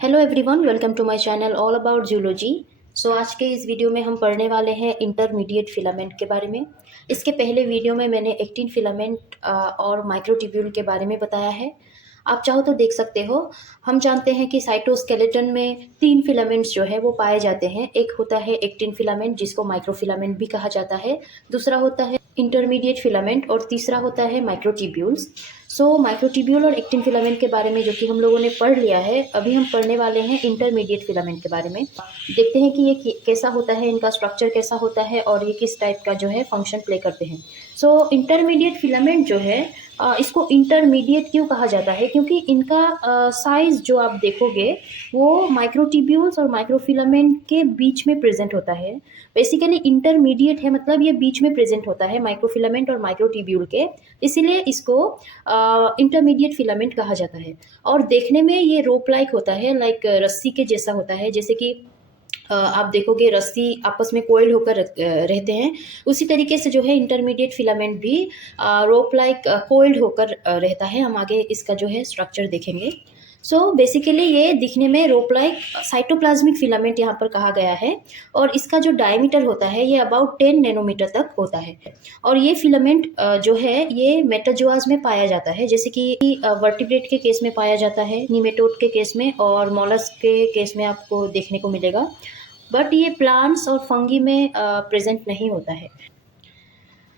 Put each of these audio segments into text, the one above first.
Hello everyone, welcome to my channel all about zoology. So आज के इस video में हम पढ़ने वाले हैं इंटरमीडिएट फिलामेंट के बारे में। इसके पहले वीडियो में मैंने एक्टिन फिलामेंट और माइक्रोट्यूब्यूल के बारे में बताया है। आप चाहो तो देख सकते हो। हम जानते हैं कि साइटोस्केलेटन में तीन फिलामेंट्स जो है वो पाए जाते हैं। एक होता है एक्टिन फिलामेंट, जिसको माइक्रोफिलामेंट भी कहा जाता है। दूसरा होता है इंटरमीडिएट फिलामेंट और तीसरा होता है माइक्रोट्यूब्यूल्स। सो माइक्रोट्यूब्यूल और एक्टिन फिलामेंट के बारे में जो कि हम लोगों ने पढ़ लिया है, अभी हम पढ़ने वाले हैं इंटरमीडिएट फिलामेंट के बारे में। देखते हैं कि ये कैसा होता है, इनका स्ट्रक्चर कैसा होता है और ये किस टाइप का जो है फंक्शन प्ले करते हैं। सो इंटरमीडिएट फिलामेंट जो है, इसको इंटरमीडिएट क्यों कहा जाता है? क्योंकि इनका साइज जो आप देखोगे वो माइक्रोट्यूब्यूल्स और माइक्रोफिलामेंट के बीच में प्रेजेंट होता है। बेसिकली इंटरमीडिएट है, मतलब ये बीच में प्रेजेंट होता है माइक्रोफिलामेंट और माइक्रोट्यूब्यूल के, इसीलिए इसको इंटरमीडिएट फिलामेंट कहा जाता है। और देखने में ये रोप लाइक होता है, लाइक रस्सी के जैसा होता है। जैसे कि आप देखोगे रस्सी आपस में कोइल होकर रहते हैं, उसी तरीके से जो है इंटरमीडिएट फिलामेंट भी रोप लाइक कोइल्ड होकर रहता है। हम आगे इसका जो है स्ट्रक्चर देखेंगे। सो बेसिकली ये दिखने में रोप लाइक साइटोप्लाज्मिक फिलामेंट यहाँ पर कहा गया है। और इसका जो डायमीटर होता है ये अबाउट 10 नैनोमीटर तक होता है। और ये फिलामेंट जो है ये मेटाजोआज में पाया जाता है, जैसे कि वर्टिब्रेट के केस में पाया जाता है, निमेटोड के केस में और मॉलस्क के केस में आपको देखने को मिलेगा। बट ये प्लांट्स और फंगी में प्रेजेंट नहीं होता है।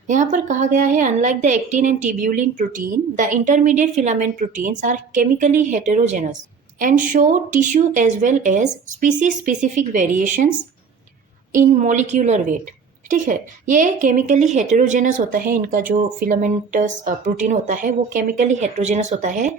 यहाँ पर कहा गया है, unlike the actin and tubulin protein, the intermediate filament proteins are chemically heterogeneous and show tissue as well as species specific variations in molecular weight. ठीक है, ये केमिकली हेटेरोजेनस होता है। इनका जो फिलामेंटस प्रोटीन होता है वो केमिकली हेटेरोजेनस होता है।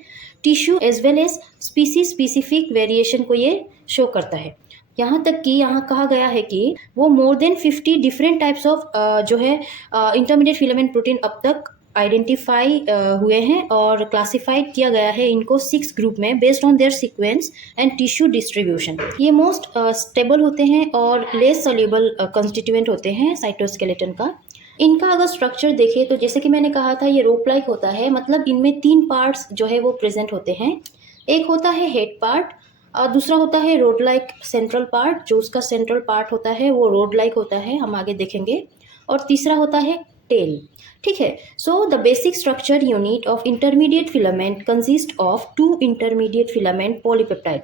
Tissue as well as species specific variation को ये शो करता है। यहाँ तक कि यहाँ कहा गया है कि वो more than 50 different types of जो है इंटरमीडिएट फिलामेंट प्रोटीन अब तक आइडेंटिफाई हुए हैं और क्लासिफाइड किया गया है इनको 6 ग्रुप में based on their sequence and tissue distribution. ये मोस्ट स्टेबल होते हैं और लेस सोल्यूबल कंस्टिट्यूएंट होते हैं साइटोस्केलेटन का। इनका अगर स्ट्रक्चर देखें तो जैसे कि मैंने कहा था, ये रोप लाइक होता है, मतलब इनमें 3 पार्ट्स जो है वो प्रेजेंट होते हैं। एक होता है हेड पार्ट, दूसरा होता है रोड लाइक सेंट्रल पार्ट, जो उसका सेंट्रल पार्ट होता है वो रोड लाइक होता है, हम आगे देखेंगे। और तीसरा होता है टेल। ठीक है, so the basic structure unit of intermediate filament consist of 2 intermediate filament polypeptide.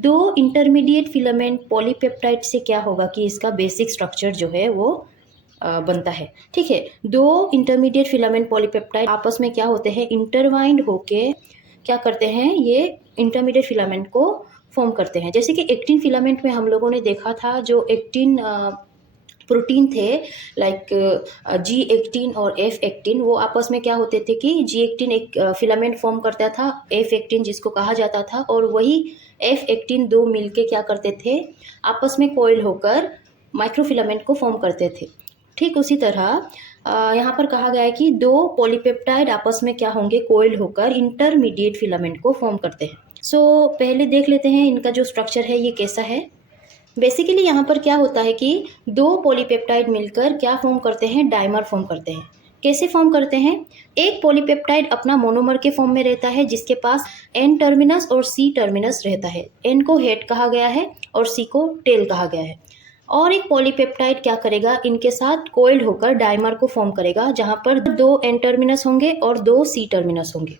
2 intermediate filament polypeptide से क्या होगा कि इसका बेसिक स्ट्रक्चर जो है वो बनता है। ठीक है, 2 इंटरमीडिएट फिलामेंट पॉलीपेप्टाइड आपस में क्या होते हैं, इंटरवाइंड होके क्या करते हैं, ये इंटरमीडिएट फिलामेंट को फॉर्म करते हैं। जैसे कि एक्टिन फिलामेंट में हम लोगों ने देखा था, जो एक्टिन प्रोटीन थे लाइक जी एक्टिन और एफ एक्टिन, वो आपस में क्या होते थे कि जी एक्टिन एक फिलामेंट फॉर्म करता था, एफ एक्टिन जिसको कहा जाता था, और वही एफ एक्टिन दो मिलके क्या करते थे, आपस में कोइल होकर माइक्रोफिलामेंट को फॉर्म करते थे। ठीक उसी तरह यहाँ पर कहा गया है कि 2 पॉलीपेप्टाइड आपस में क्या होंगे, कोइल होकर इंटरमीडिएट फिलामेंट को फॉर्म करते हैं। सो पहले देख लेते हैं इनका जो स्ट्रक्चर है ये कैसा है। बेसिकली यहाँ पर क्या होता है कि 2 पॉलीपेप्टाइड मिलकर क्या फॉर्म करते हैं, डाइमर फॉर्म करते हैं। कैसे फॉर्म करते हैं? एक पॉलीपेप्टाइड अपना मोनोमर के फॉर्म में रहता है, जिसके पास एन टर्मिनस और सी टर्मिनस रहता है। एन को हेड कहा गया है और सी को टेल कहा गया है। और एक पॉलीपेप्टाइड क्या करेगा, इनके साथ कोइल्ड होकर डाइमर को फॉर्म करेगा, जहां पर 2 एन टर्मिनस होंगे और 2 सी टर्मिनस होंगे।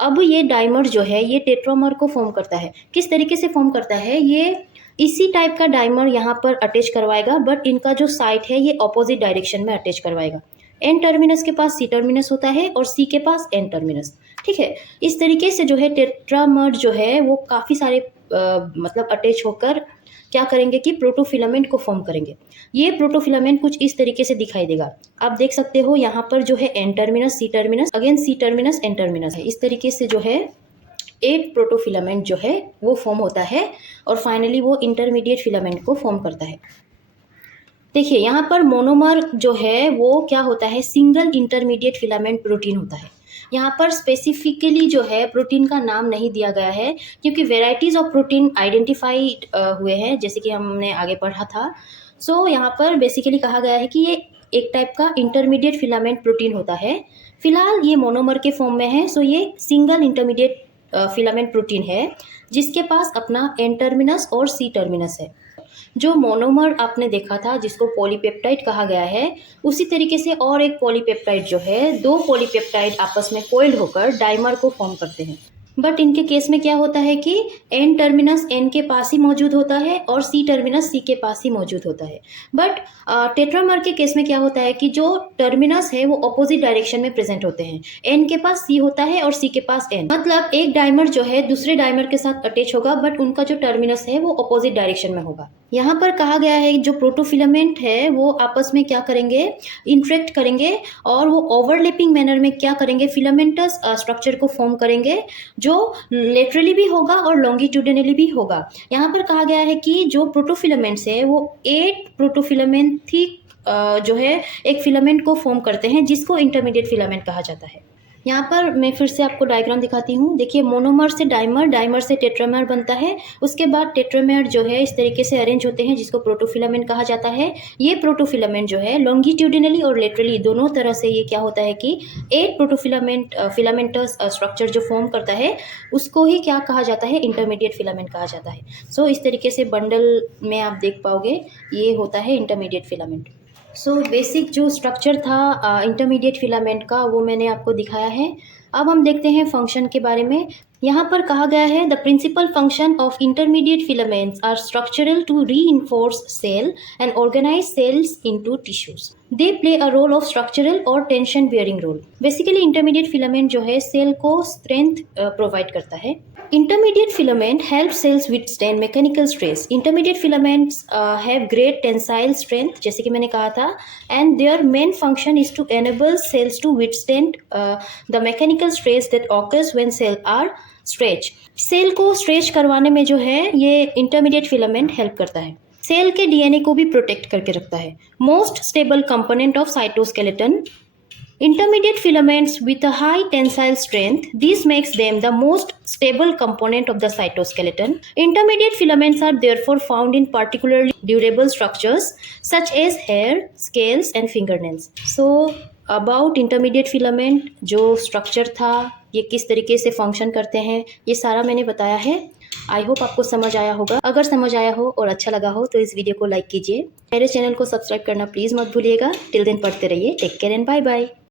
अब ये डाइमर जो है ये टेट्रामर को फॉर्म करता है। किस तरीके से फॉर्म करता है, ये इसी टाइप का डाइमर यहाँ पर अटैच करवाएगा, बट इनका जो साइट है ये ऑपोजिट डायरेक्शन में अटैच करवाएगा। एन टर्मिनस के पास सी टर्मिनस होता है और सी के पास एन टर्मिनस। ठीक है, इस तरीके से जो है टेट्रामर जो है वो काफ़ी सारे मतलब अटैच होकर क्या करेंगे कि प्रोटोफिलामेंट को फॉर्म करेंगे। ये प्रोटोफिलामेंट कुछ इस तरीके से दिखाई देगा। आप देख सकते हो यहाँ पर जो है N terminus, C terminus, again C terminus, N terminus है। इस तरीके से जो है 8 प्रोटोफिलामेंट जो है वो फॉर्म होता है और फाइनली वो इंटरमीडिएट फिलामेंट को फॉर्म करता है। देखिए यहाँ पर मोनोमर जो है वो क्या होता है, सिंगल इंटरमीडिएट फिलामेंट प्रोटीन होता है। यहाँ पर स्पेसिफिकली जो है प्रोटीन का नाम नहीं दिया गया है, क्योंकि वेराइटीज ऑफ प्रोटीन आइडेंटिफाइड हुए हैं, जैसे कि हमने आगे पढ़ा था। सो यहाँ पर बेसिकली कहा गया है कि ये एक टाइप का इंटरमीडिएट फिलामेंट प्रोटीन होता है। फिलहाल ये मोनोमर के फॉर्म में है, सो ये सिंगल इंटरमीडिएट फिलामेंट प्रोटीन है जिसके पास अपना एन टर्मिनस और सी टर्मिनस है। जो मोनोमर आपने देखा था जिसको पॉलीपेप्टाइड कहा गया है, उसी तरीके से और एक पॉलीपेप्टाइड जो है, दो पॉलीपेप्टाइड आपस में कोइल्ड होकर डाइमर को फॉर्म करते हैं। बट इनके केस में क्या होता है कि एन टर्मिनस एन के पास ही मौजूद होता है और सी टर्मिनस सी के पास ही मौजूद होता है। बट टेट्रामर के केस में क्या होता है कि जो टर्मिनस है वो ऑपोजिट डायरेक्शन में प्रेजेंट होते हैं। एन के पास सी होता है और सी के पास एन, मतलब एक डाइमर जो है दूसरे डाइमर के साथ अटैच होगा बट उनका जो टर्मिनस है वो ऑपोजिट डायरेक्शन में होगा। यहाँ पर कहा गया है जो प्रोटोफिलामेंट है वो आपस में क्या करेंगे, इंटरेक्ट करेंगे और वो ओवरलैपिंग मैनर में क्या करेंगे, फिलामेंटस स्ट्रक्चर को फॉर्म करेंगे जो लेटरली भी होगा और लॉन्गिट्यूडिनली भी होगा। यहाँ पर कहा गया है कि जो प्रोटोफिलामेंट्स है वो 8 प्रोटोफिलामेंट थिक जो है एक फिलामेंट को फॉर्म करते हैं जिसको इंटरमीडिएट फिलामेंट कहा जाता है। यहाँ पर मैं फिर से आपको डायग्राम दिखाती हूँ। देखिए, मोनोमर से डाइमर, डाइमर से टेट्रामर बनता है। उसके बाद टेट्रामर जो है इस तरीके से अरेंज होते हैं जिसको प्रोटोफिलामेंट कहा जाता है। ये प्रोटोफिलामेंट जो है लॉन्गिट्यूडिनली और लेटरली दोनों तरह से ये क्या होता है कि 8 प्रोटोफिलामेंट फिलामेंटस स्ट्रक्चर जो फॉर्म करता है उसको ही क्या कहा जाता है, इंटरमीडिएट फिलामेंट कहा जाता है। सो इस तरीके से बंडल में आप देख पाओगे ये होता है इंटरमीडिएट फिलामेंट। सो बेसिक जो स्ट्रक्चर था इंटरमीडिएट फिलामेंट का वो मैंने आपको दिखाया है। अब हम देखते हैं फंक्शन के बारे में। यहाँ पर कहा गया है the principal function of intermediate filaments are structural to reinforce cell and organise cells into tissues. They play a role of structural और tension bearing role. Basically intermediate filament जो है सेल को स्ट्रेंथ प्रोवाइड करता है। Intermediate filament helps cells withstand mechanical stress. Intermediate filaments have great tensile strength, जैसे कि मैंने कहा था, and their main function is to enable cells to withstand the mechanical stress that occurs when cells are stretched. Cell को stretch करवाने में जो है ये इंटरमीडिएट फिलामेंट हेल्प करता है। सेल के डीएनए को भी प्रोटेक्ट करके रखता है। Most stable component of cytoskeleton intermediate filaments with a high tensile strength. This makes them the most stable component of the cytoskeleton. Intermediate filaments are therefore found in particularly durable structures such as hair, scales and fingernails. So about intermediate filament, जो structure था, ये किस तरीके से function करते हैं, ये सारा मैंने बताया है। आई होप आपको समझ आया होगा। अगर समझ आया हो और अच्छा लगा हो तो इस वीडियो को लाइक कीजिए। मेरे चैनल को सब्सक्राइब करना प्लीज़ मत भूलिएगा। टिल देन पढ़ते रहिए। Take care and bye bye.